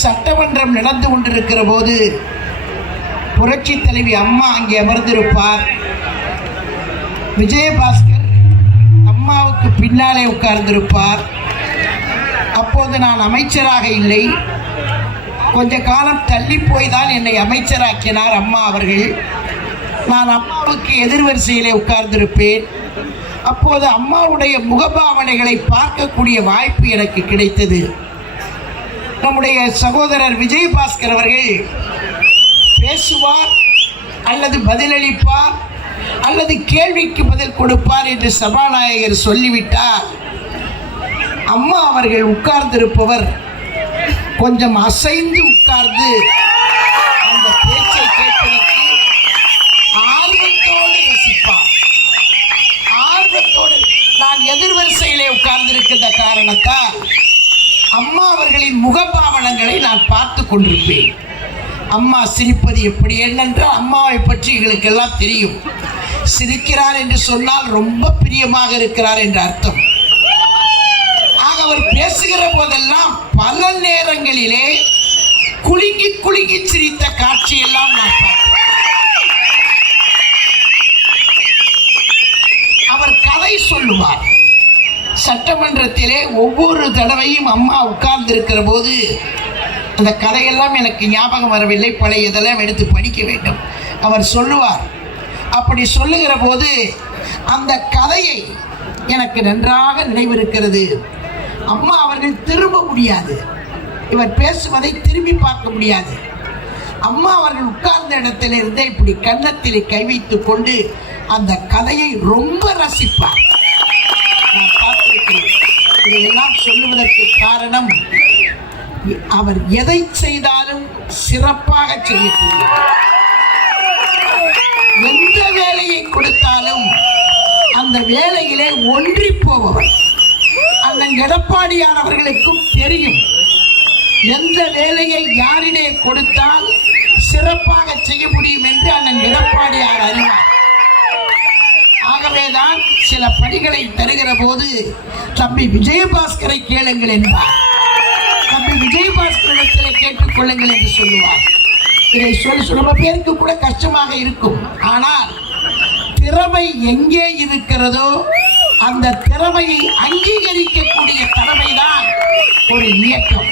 சட்டமன்றம் நடந்து கொண்டிருக்கிற போது புரட்சி தலைவி அம்மா அங்கே அமர்ந்திருப்பார். விஜயபாஸ்கர் அம்மாவுக்கு பின்னாலே உட்கார்ந்திருப்பார். அப்போது நான் அமைச்சராக இல்லை, கொஞ்ச காலம் தள்ளி போய்தான் என்னை அமைச்சராக்கினார் அம்மா அவர்கள். நான் அம்மாவுக்கு எதிர்வரிசையிலே உட்கார்ந்திருப்பேன். அப்போது அம்மாவுடைய முகபாவனைகளை பார்க்கக்கூடிய வாய்ப்பு எனக்கு கிடைத்தது. நம்முடைய சகோதரர் விஜயபாஸ்கர் அவர்கள் பேசுவார் அல்லது பதிலளிப்பார் அல்லது கேள்விக்கு பதில் கொடுப்பார் என்று சபாநாயகர் சொல்லிவிட்டார். அம்மா அவர்கள் உட்கார்ந்திருப்பவர் கொஞ்சம் அசைந்து உட்கார்ந்து அந்த பேச்சை கேட்பதற்கு ஆர்வத்தோடு ரசிப்பார். ஆர்வத்தோடு நான் எதிர்வரிசையிலே உட்கார்ந்திருக்கின்ற காரணத்தால் அம்மா அவர்களின் முகபாவனங்களை நான் பார்த்து கொண்டிருப்பேன். அம்மா சிரிப்பது எப்படி என்னென்றால் அம்மாவை பற்றி எங்களுக்கெல்லாம் தெரியும். சிரிக்கிறார் என்று சொன்னால் ரொம்ப பிரியமாக இருக்கிறார் என்ற அர்த்தம். ஆக அவர் பேசுகிற போதெல்லாம் பல நேரங்களிலே குலுங்கி குலுங்கி சிரித்த காட்சியெல்லாம் நான் பார்த்தேன். அவர் கதை சொல்லுவார். சட்டமன்றத்திலே ஒவ்வொரு தடவையும் அம்மா உட்கார்ந்திருக்கிற போது அந்த கதையெல்லாம் எனக்கு ஞாபகம் வரவில்லை, பழையதெல்லாம் எடுத்து படிக்க வேண்டும். அவர் சொல்லுவார். அப்படி சொல்லுகிற போது அந்த கதையை எனக்கு நன்றாக நினைவிருக்கிறது. அம்மா அவர்கள் திரும்ப முடியாது, இவர் பேசுவதை திரும்பி பார்க்க முடியாது. அம்மா அவர்கள் உட்கார்ந்த இடத்திலிருந்தே இப்படி கன்னத்திலே கை வைத்துக் கொண்டு அந்த கதையை ரொம்ப ரசிப்பார். நான் பார்த்திருக்கிறேன். இதையெல்லாம் சொல்லுவதற்கு காரணம், அவர் எதை செய்தாலும் சிறப்பாக செய்யக்கூடியவர். எந்த வேலையை கொடுத்தாலும் அந்த வேலையிலே ஒன்றி போபவர். அண்ணன் எடப்பாடியார் அவர்களுக்கும் தெரியும் எந்த வேலையை யாரிலே கொடுத்தால் சிறப்பாக செய்ய முடியும் என்று அண்ணன் எடப்பாடியார் அறிவார். ஆகவேதான் சில பணிகளை தருகிற போது தம்பி விஜயபாஸ்கரை கேளுங்கள் என்பார். தம்பி விஜயபாஸ்கரிடத்தில் கேட்டுக்கொள்ளுங்கள் என்று சொல்லுவார். இதை சொல்லி ரொம்ப பேருக்கு கூட கஷ்டமாக இருக்கும். ஆனால் திறமை எங்கே இருக்கிறதோ அந்த திறமையை அங்கீகரிக்கக்கூடிய தலைமைதான் ஒரு இயக்கம்.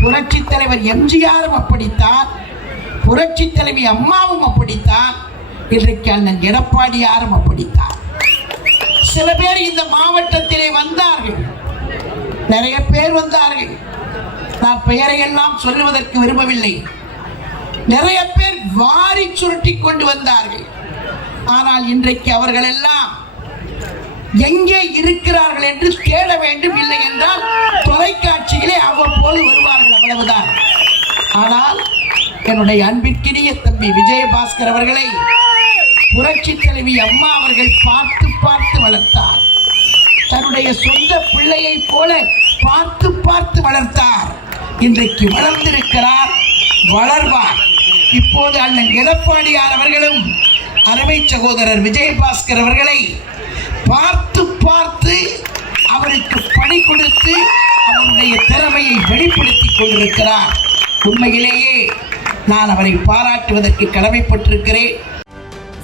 புரட்சி தலைவர் எம்ஜிஆரும் அப்படித்தான், புரட்சி தலைவி அம்மாவும் அப்படித்தான், இன்றைக்கு அண்ணன் எடப்பாடியாரும் அப்படித்தான். சில பேர் இந்த மாவட்டத்திலே வந்தார்கள், நிறைய பேர் வந்தார்கள். நான் பெயரை எல்லாம் சொல்லுவதற்கு விரும்பவில்லை. நிறைய பேர் வாரி சுருட்டி கொண்டு வந்தார்கள். ஆனால் இன்றைக்கு அவர்கள் எல்லாம் எங்கே இருக்கிறார்கள் என்று தேட வேண்டும். இல்லை என்றால் தொலைக்காட்சியிலே அவ்வப்போது வருவார்கள், அவ்வளவுதான். ஆனால் என்னுடைய அன்பிற்கினிய தம்பி விஜயபாஸ்கர் அவர்களை புரட்சி தலைவி அம்மா அவர்கள் பார்த்து பார்த்து வளர்த்தார். தன்னுடைய சொந்த பிள்ளையை போல பார்த்து பார்த்து வளர்த்தார். இன்றைக்கு வளர்ந்திருக்கிறார், வளர்வார். இப்போது அண்ணன் எடப்பாடியார் அவர்களும் அருமை சகோதரர் விஜயபாஸ்கர் அவர்களை பார்த்து பார்த்து அவருக்கு பணி கொடுத்து அவருடைய திறமையை வெளிப்படுத்திக் கொண்டிருக்கிறார். உண்மையிலேயே நான் அவரை பாராட்டுவதற்கு கடமைப்பட்டிருக்கிறேன்.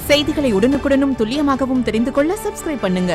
செய்திகளை உடனுக்குடனும் துல்லியமாகவும் தெரிந்து கொள்ள சப்ஸ்கிரைப் பண்ணுங்க.